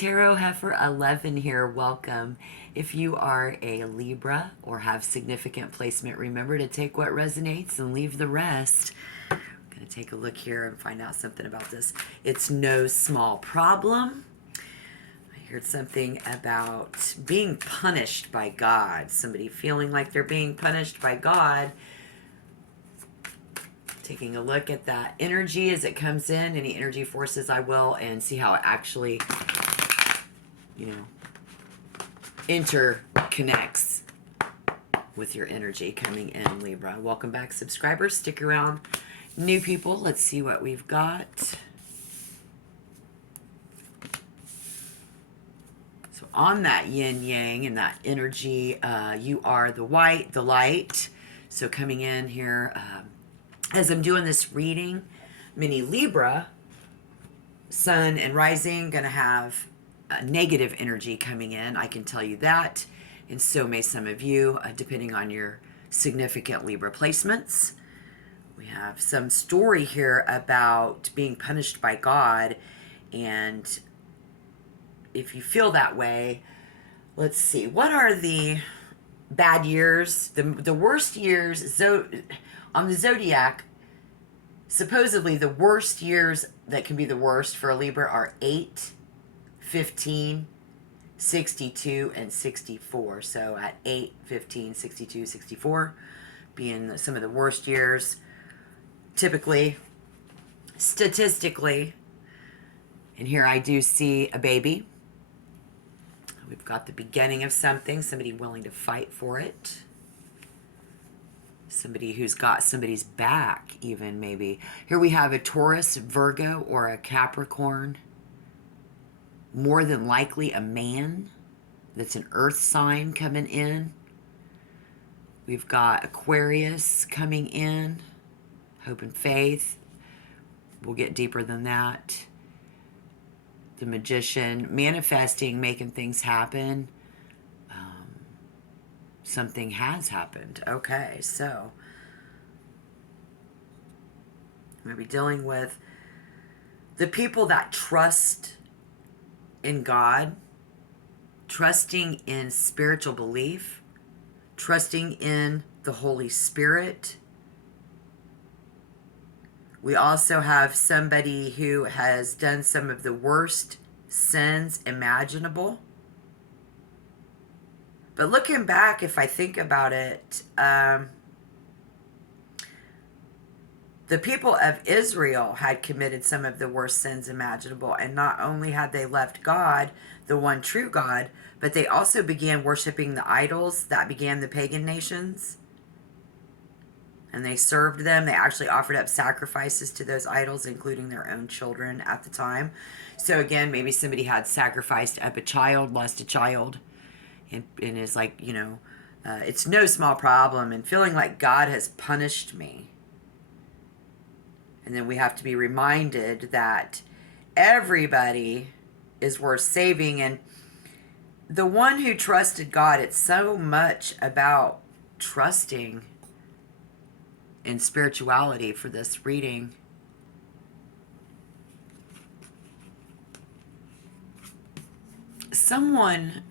Tarot Heifer 11 here. Welcome. If you are a Libra or have significant placement, remember to take what resonates and leave the rest. I'm going to take a look here and find out something about this. It's no small problem. I heard something about being punished by God. Somebody feeling like they're being punished by God. Taking a look at that energy as it comes in, any energy forces I will, and see how it actually, interconnects with your energy coming in, Libra. Welcome back, subscribers. Stick around. New people, let's see what we've got. So on that yin-yang and that energy, you are the white, the light. So coming in here, as I'm doing this reading, mini Libra, sun and rising, going to have negative energy coming in. I can tell you that. And so may some of you, depending on your significant Libra placements. We have some story here about being punished by God. And if you feel that way, let's see. What are the bad years? The worst years on the zodiac. Supposedly the worst years that can be the worst for a Libra are 8, 15, 62, and 64. So at 8, 15, 62, 64 being some of the worst years, typically, statistically. And here I do see a baby. We've got the beginning of something, somebody willing to fight for it. Somebody who's got somebody's back, even maybe. Here we have a Taurus, Virgo, or a Capricorn. More than likely a man. That's an earth sign coming in. We've got Aquarius coming in. Hope and faith. We'll get deeper than that. The Magician, manifesting, making things happen. Something has happened. Okay, so I'm going to be dealing with the people that trust in God, trusting in spiritual belief, trusting in the Holy Spirit. We also have somebody who has done some of the worst sins imaginable. But looking back, if I think about it, the people of Israel had committed some of the worst sins imaginable. And not only had they left God, the one true God, but they also began worshiping the idols that began the pagan nations. And they served them. They actually offered up sacrifices to those idols, including their own children at the time. So again, maybe somebody had sacrificed up a child, lost a child. And is like, it's no small problem, and feeling like God has punished me. And then we have to be reminded that everybody is worth saving. And the one who trusted God, it's so much about trusting in spirituality for this reading. Someone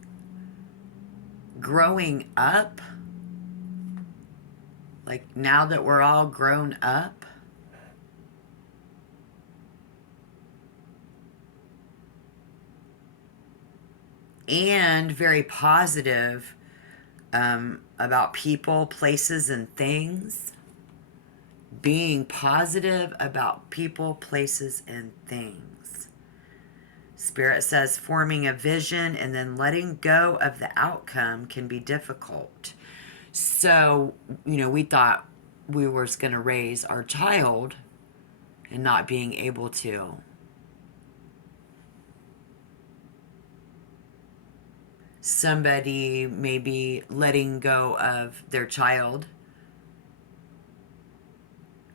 growing up, like now that we're all grown up, and very positive about people, places, and things. Being positive about people, places, and things. Spirit says forming a vision and then letting go of the outcome can be difficult. So, we thought we were going to raise our child and not being able to. Somebody maybe letting go of their child.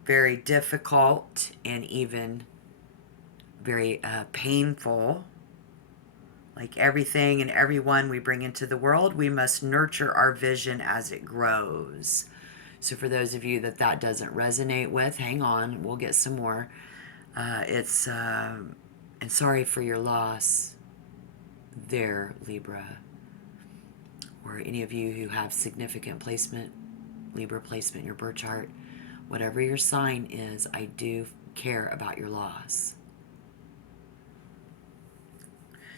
Very difficult and even very painful. Like everything and everyone we bring into the world, we must nurture our vision as it grows. So for those of you that doesn't resonate with, hang on, we'll get some more. And sorry for your loss. there, Libra, or any of you who have significant placement, Libra placement in your birth chart, whatever your sign is, I do care about your loss.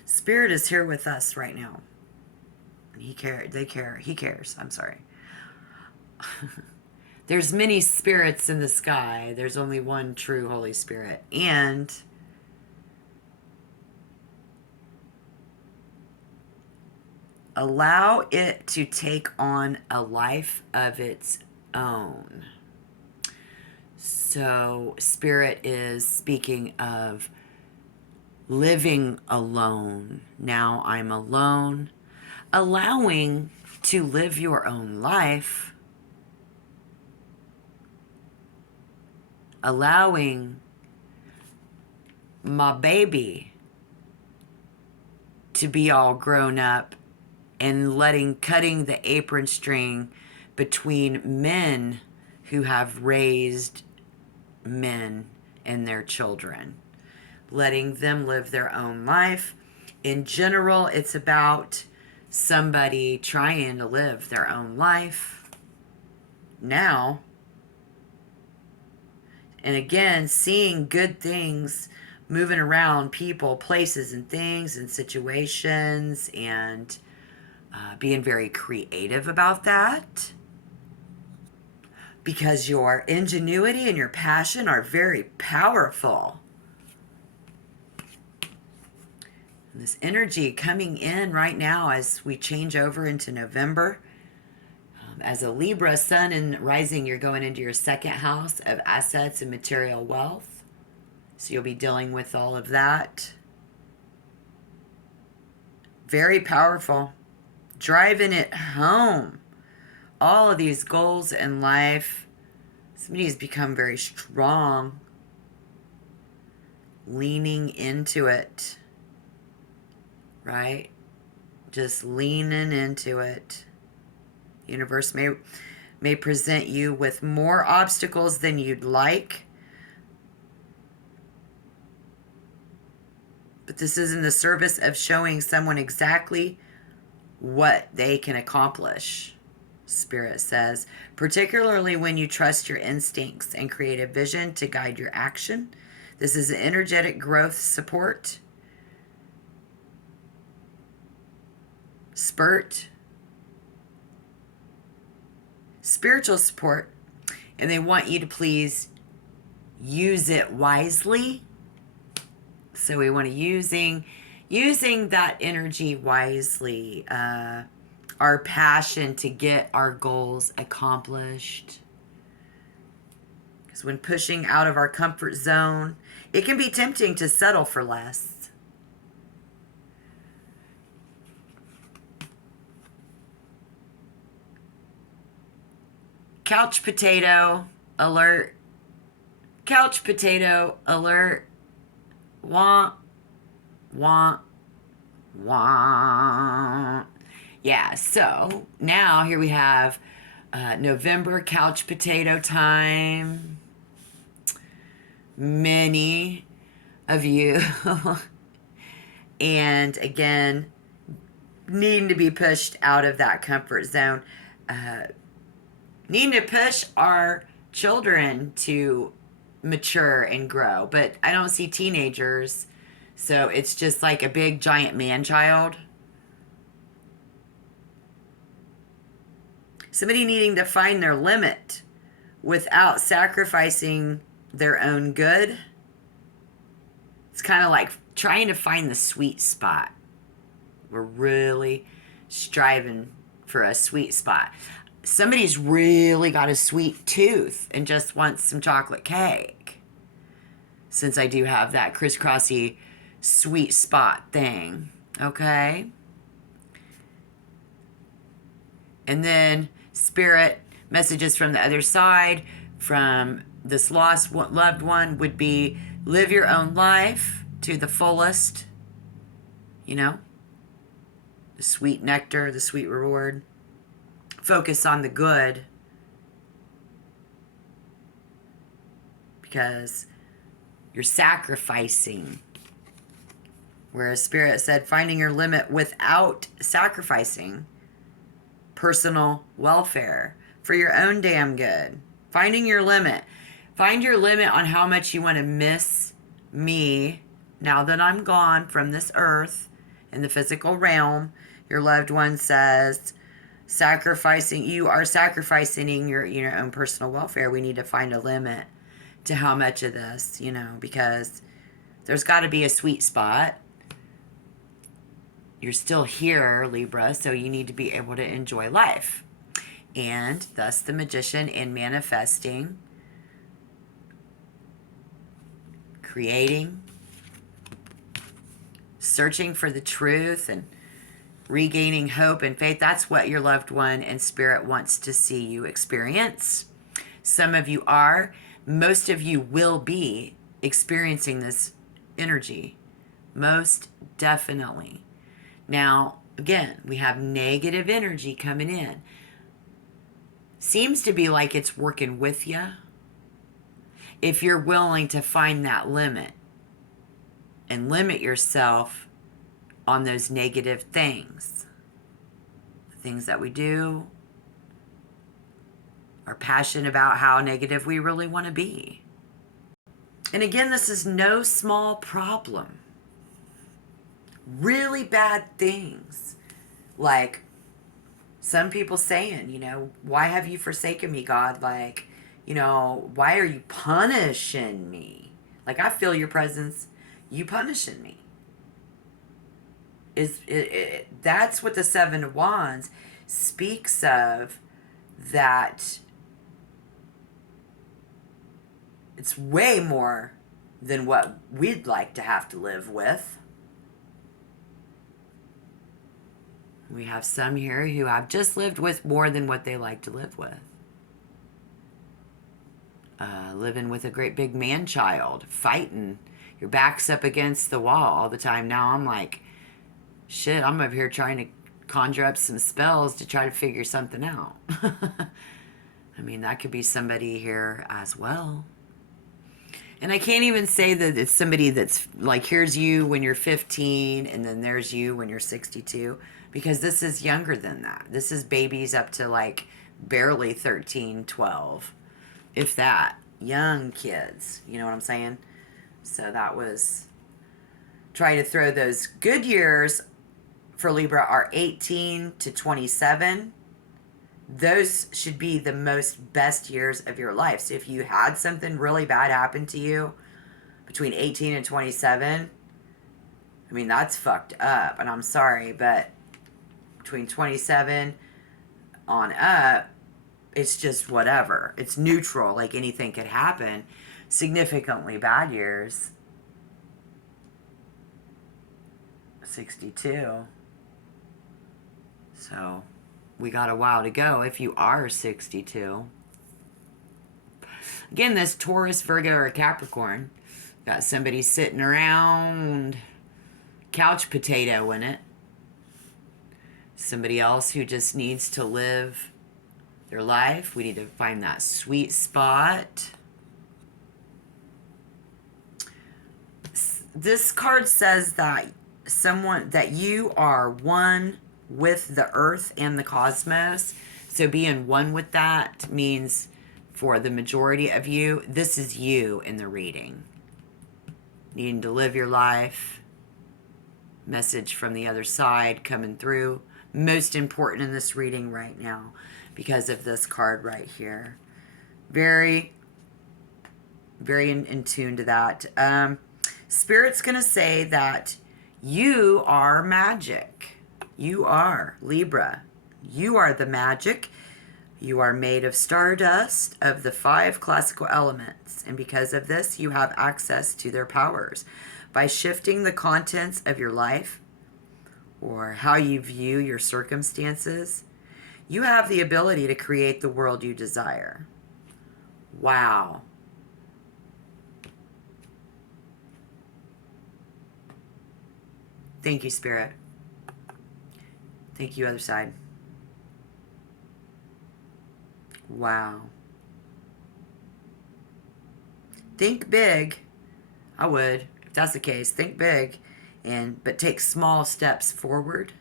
Spirit is here with us right now. He cares. I'm sorry. There's many spirits in the sky. There's only one true Holy Spirit. And allow it to take on a life of its own. So, Spirit is speaking of living alone. Now I'm alone. Allowing to live your own life. Allowing my baby to be all grown up and cutting the apron string between men who have raised men and their children, letting them live their own life. In general, it's about somebody trying to live their own life now. And again, seeing good things moving around, people, places, and things and situations, and being very creative about that. Because your ingenuity and your passion are very powerful. And this energy coming in right now as we change over into November. As a Libra, Sun and Rising, you're going into your second house of assets and material wealth. So you'll be dealing with all of that. Very powerful. Driving it home. All of these goals in life. Somebody's become very strong. Leaning into it. Right? Just leaning into it. Universe may present you with more obstacles than you'd like. But this is in the service of showing someone exactly what they can accomplish, Spirit says. Particularly when you trust your instincts and creative vision to guide your action. This is an energetic growth support. Spurt. Spiritual support, and they want you to please use it wisely. So we want to using that energy wisely, our passion to get our goals accomplished. Because when pushing out of our comfort zone, it can be tempting to settle for less. Couch potato alert. Couch potato alert. Wah, wah, wah. Yeah, so now here we have November couch potato time. Many of you. And again, needing to be pushed out of that comfort zone. Needing to push our children to mature and grow. But I don't see teenagers. So it's just like a big giant man-child. Somebody needing to find their limit without sacrificing their own good. It's kind of like trying to find the sweet spot. We're really striving for a sweet spot. Somebody's really got a sweet tooth and just wants some chocolate cake. Since I do have that crisscrossy sweet spot thing. Okay? And then spirit messages from the other side from this lost loved one would be live your own life to the fullest. You know? The sweet nectar, the sweet reward. Focus on the good, because you're sacrificing Whereas Spirit said finding your limit without sacrificing personal welfare for your own damn good. Finding your limit. Find your limit on how much you want to miss me now that I'm gone from this earth in the physical realm. Your loved one says you are sacrificing your own personal welfare. We need to find a limit to how much of this, because there's got to be a sweet spot. You're still here, Libra, so you need to be able to enjoy life. And thus the Magician in manifesting, creating, searching for the truth, and regaining hope and faith. That's what your loved one and Spirit wants to see you experience. Some of you are. Most of you will be experiencing this energy. Most definitely. Now, again, we have negative energy coming in. Seems to be like it's working with you. If you're willing to find that limit and limit yourself on those negative things, the things that we do, are passionate about how negative we really want to be. And again, this is no small problem. Really bad things, like some people saying, why have you forsaken me, God? Like, why are you punishing me? Like, I feel your presence, you punishing me. That's what the Seven of Wands speaks of, that it's way more than what we'd like to have to live with. We have some here who have just lived with more than what they like to live with. Living with a great big man-child, fighting. Your back's up against the wall all the time. Now I'm like, shit, I'm over here trying to conjure up some spells to try to figure something out. I mean, that could be somebody here as well. And I can't even say that it's somebody that's like, here's you when you're 15 and then there's you when you're 62. Because this is younger than that. This is babies up to like barely 13, 12. If that. Young kids. You know what I'm saying? So that was... Try to throw those good years for Libra are 18 to 27. Those should be the most best years of your life. So if you had something really bad happen to you between 18 and 27, I mean, that's fucked up. And I'm sorry, but between 27 on up, it's just whatever. It's neutral, like anything could happen. Significantly bad years, 62. So we got a while to go if you are 62. Again, this Taurus, Virgo, or Capricorn, got somebody sitting around, couch potato in it. Somebody else who just needs to live their life. We need to find that sweet spot. This card says that you are one with the earth and the cosmos. So being one with that means, for the majority of you, this is you in the reading. Needing to live your life. Message from the other side coming through. Most important in this reading right now because of this card right here. Very, very in tune to that. Spirit's going to say that you are magic. You are Libra. You are the magic. You are made of stardust, of the 5 classical elements. And because of this, you have access to their powers. By shifting the contents of your life, or how you view your circumstances, you have the ability to create the world you desire. Wow. Thank you, Spirit. Thank you, other side. Wow. Think big. I would, if that's the case. Think big but take small steps forward,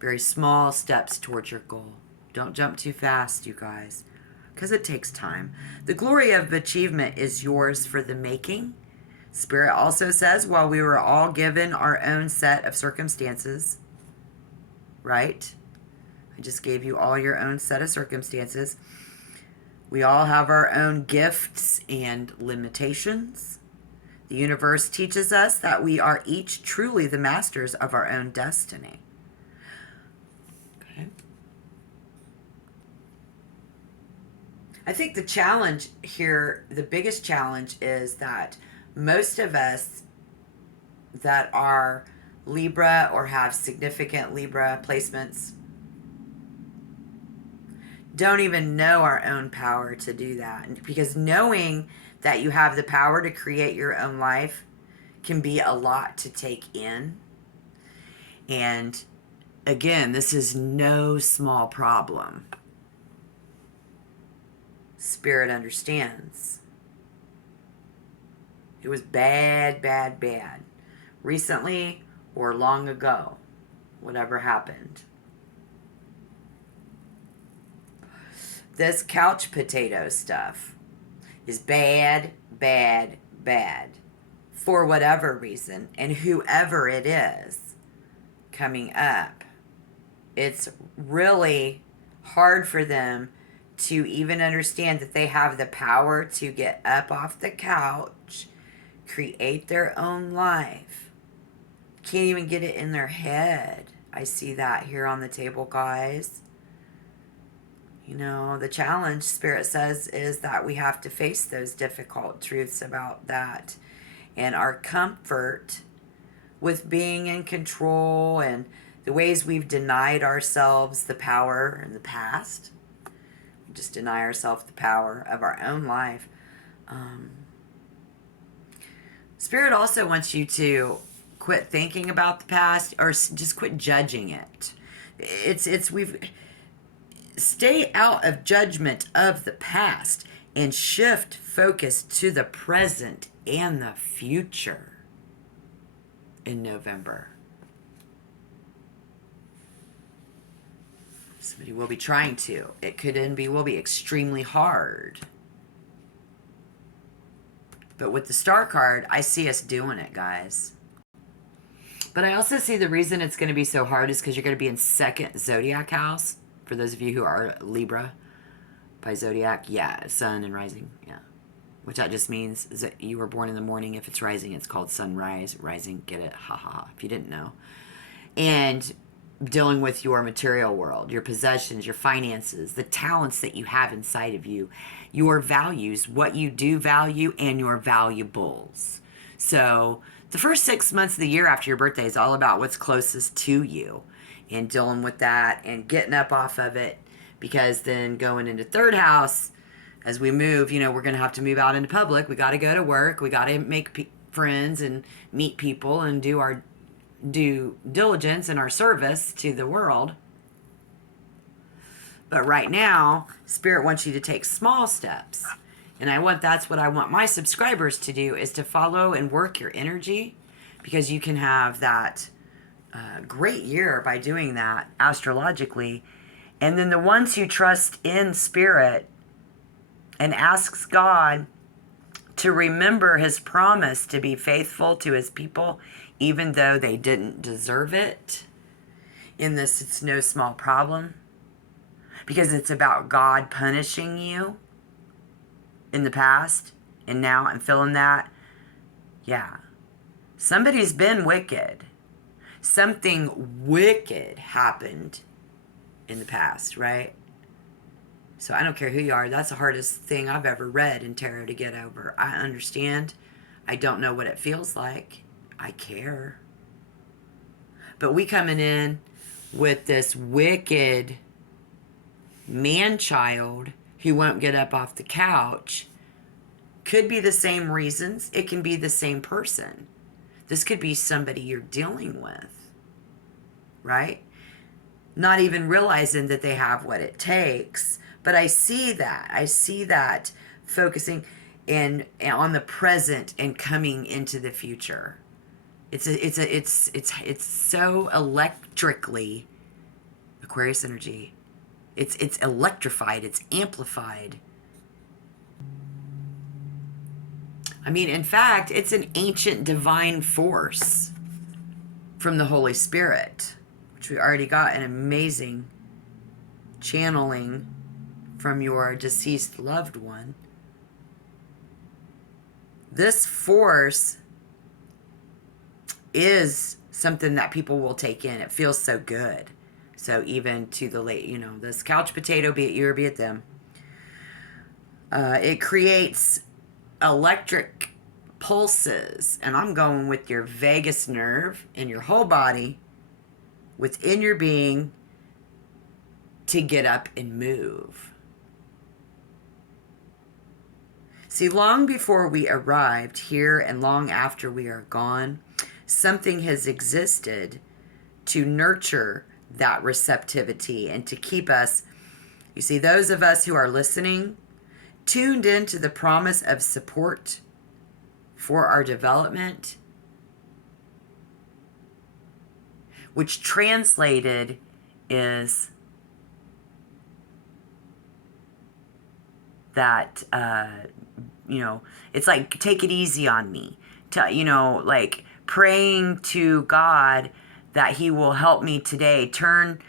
very small steps towards your goal. Don't jump too fast, you guys, because it takes time. The glory of achievement is yours for the making. Spirit also says, while we were all given our own set of circumstances, right? I just gave you all your own set of circumstances. We all have our own gifts and limitations. The universe teaches us that we are each truly the masters of our own destiny. Okay. I think the challenge here, the biggest challenge, is that most of us that are Libra or have significant Libra placements don't even know our own power to do that. Because knowing that you have the power to create your own life can be a lot to take in. And again, this is no small problem. Spirit understands. It was bad, bad, bad. Recently or long ago, whatever happened. This couch potato stuff is bad, bad, bad for whatever reason, and whoever it is coming up. It's really hard for them to even understand that they have the power to get up off the couch, create their own life. Can't even get it in their head. I see that here on the table, guys. You know, the challenge, Spirit says, is that we have to face those difficult truths about that. And our comfort with being in control and the ways we've denied ourselves the power in the past. We just deny ourselves the power of our own life. Spirit also wants you to quit thinking about the past, or just quit judging it. Stay out of judgment of the past and shift focus to the present and the future in November. Somebody will be trying to. It could and will be extremely hard. But with the star card, I see us doing it, guys. But I also see the reason it's going to be so hard is because you're going to be in second zodiac house. For those of you who are Libra by zodiac, yeah, sun and rising, yeah. Which that just means is that you were born in the morning. If it's rising, it's called sunrise. Rising, get it? Ha ha, if you didn't know. And dealing with your material world, your possessions, your finances, the talents that you have inside of you, your values, what you do value, and your valuables. So the first 6 months of the year after your birthday is all about what's closest to you and dealing with that and getting up off of it, because then going into third house, as we move, you know, we're going to have to move out into public. We got to go to work. We got to make friends and meet people and do our due diligence and our service to the world. But right now, Spirit wants you to take small steps. And that's what I want my subscribers to do, is to follow and work your energy, because you can have that great year by doing that astrologically. And then the ones who trust in Spirit and asks God to remember his promise to be faithful to his people, even though they didn't deserve it. In this, it's no small problem, because it's about God punishing you in the past and now I'm feeling that. Yeah. Somebody's been wicked. Something wicked happened in the past, right? So I don't care who you are. That's the hardest thing I've ever read in tarot to get over. I understand. I don't know what it feels like. I care. But we coming in with this wicked man-child who won't get up off the couch. Could be the same reasons. It can be the same person. This could be somebody you're dealing with, right? Not even realizing that they have what it takes. But I see that. I see that focusing on the present and coming into the future. It's so electrically Aquarius energy. It's electrified. It's amplified. I mean, in fact, it's an ancient divine force from the Holy Spirit, which we already got an amazing channeling from your deceased loved one. This force is something that people will take in. It feels so good. So even to the late, this couch potato, be it you or be it them, it creates electric pulses. And I'm going with your vagus nerve in your whole body, within your being, to get up and move. See, long before we arrived here and long after we are gone, something has existed to nurture that receptivity and to keep us, you see, those of us who are listening, tuned into the promise of support for our development, which translated is that, it's like, take it easy on me. Like praying to God that he will help me today turn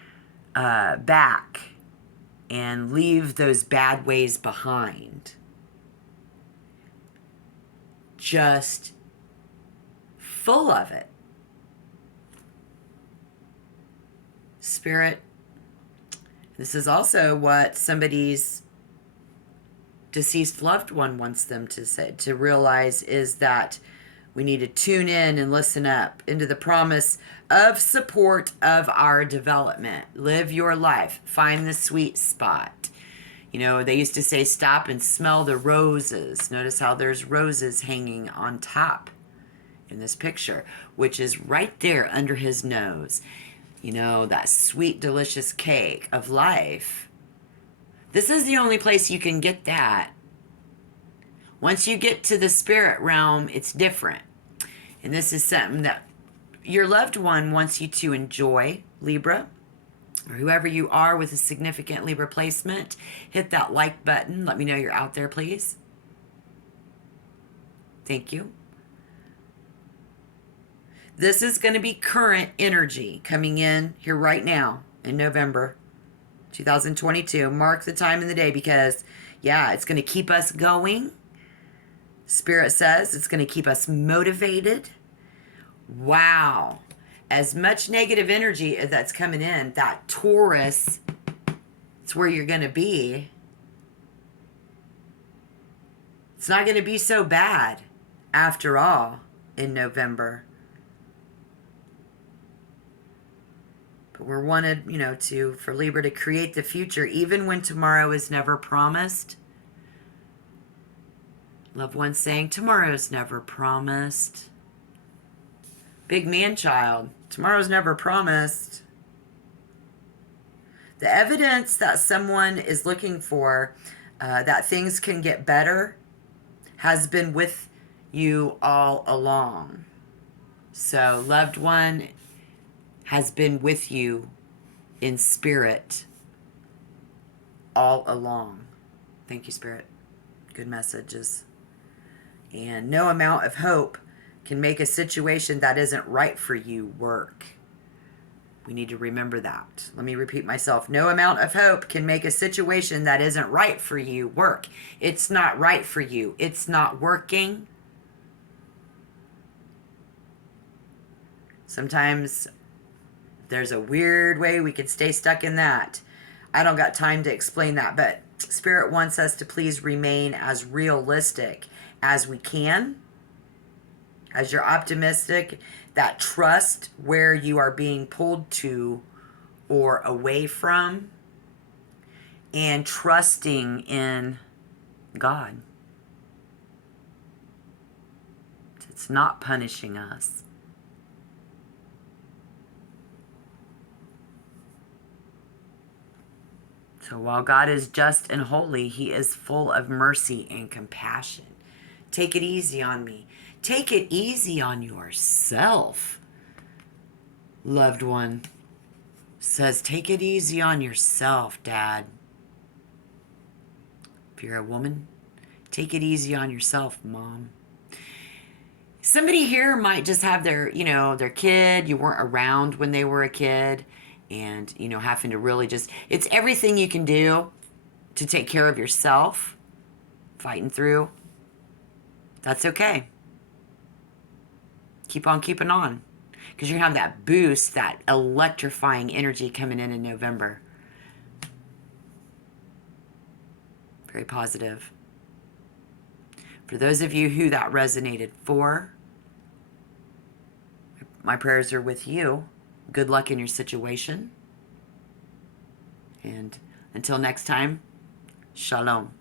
back and leave those bad ways behind. Just full of it. Spirit, this is also what somebody's deceased loved one wants them to say, to realize, is that we need to tune in and listen up into the promise of support of our development. Live your life. Find the sweet spot. They used to say, stop and smell the roses. Notice how there's roses hanging on top in this picture, which is right there under his nose. That sweet, delicious cake of life. This is the only place you can get that. Once you get to the spirit realm, it's different. And this is something that your loved one wants you to enjoy, Libra, or whoever you are with a significant Libra placement. Hit that like button. Let me know you're out there, please. Thank you. This is going to be current energy coming in here right now in November 2022. Mark the time in the day because, it's going to keep us going. Spirit says it's going to keep us motivated. Wow. As much negative energy that's coming in, that Taurus, it's where you're going to be. It's not going to be so bad after all in November. But we're wanted, for Libra to create the future, even when tomorrow is never promised. Loved one saying, tomorrow's never promised. Big man child, tomorrow's never promised. The evidence that someone is looking for, that things can get better, has been with you all along. So, loved one has been with you in spirit all along. Thank you, Spirit. Good messages. And no amount of hope can make a situation that isn't right for you work. We need to remember that. Let me repeat myself. No amount of hope can make a situation that isn't right for you work. It's not right for you. It's not working. Sometimes there's a weird way we could stay stuck in that. I don't got time to explain that, but Spirit wants us to please remain as realistic as we can, as you're optimistic, that trust where you are being pulled to or away from, and trusting in God. It's not punishing us. So while God is just and holy, he is full of mercy and compassion. Take it easy on me. Take it easy on yourself. Loved one says, take it easy on yourself, Dad. If you're a woman, take it easy on yourself, Mom. Somebody here might just have their kid. You weren't around when they were a kid, and, having to really it's everything you can do to take care of yourself, fighting through. That's okay. Keep on keeping on, because you have that boost, that electrifying energy coming in November. Very positive. For those of you who that resonated for, my prayers are with you. Good luck in your situation. And until next time, shalom.